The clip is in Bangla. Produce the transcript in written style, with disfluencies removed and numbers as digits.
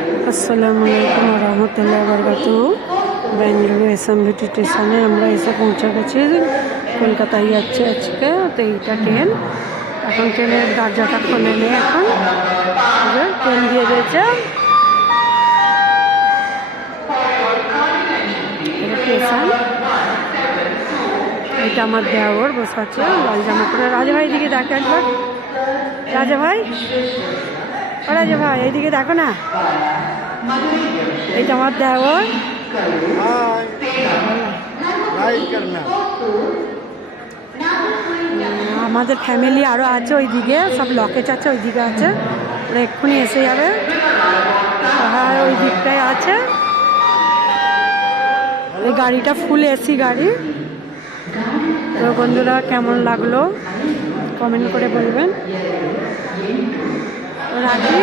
আসসালামু আলাইকুম রহমতুল্লাহ বরকাতু। বেঙ্গালুরু এসএমভিটি স্টেশনে আমরা এসে পৌঁছে গেছি। কলকাতায় যাচ্ছে আজকে, তো এইটা ট্রেন। এখন ট্রেনের দরজাটা খোলে নেই, এখন ট্রেন দিয়ে দিয়েছে। স্টেশন, এইটা আমার দেওর বসে আছে লাল জামা পরে। রাজা ভাই এদিকে দেখো একবার, রাজা ভাই, ও রাজা ভাই এইদিকে দেখো না, এইটা আমার দেওর। আমাদের ফ্যামিলি আরও আছে ওইদিকে, সব লকেজ আছে ওইদিকে আছে, ওরা এক্ষুনি এসে যাবে। আর ওই দিকটায় আছে। এই গাড়িটা ফুল এসি গাড়ি। তো বন্ধুরা কেমন লাগলো কমেন্ট করে বলবেন। রাখি।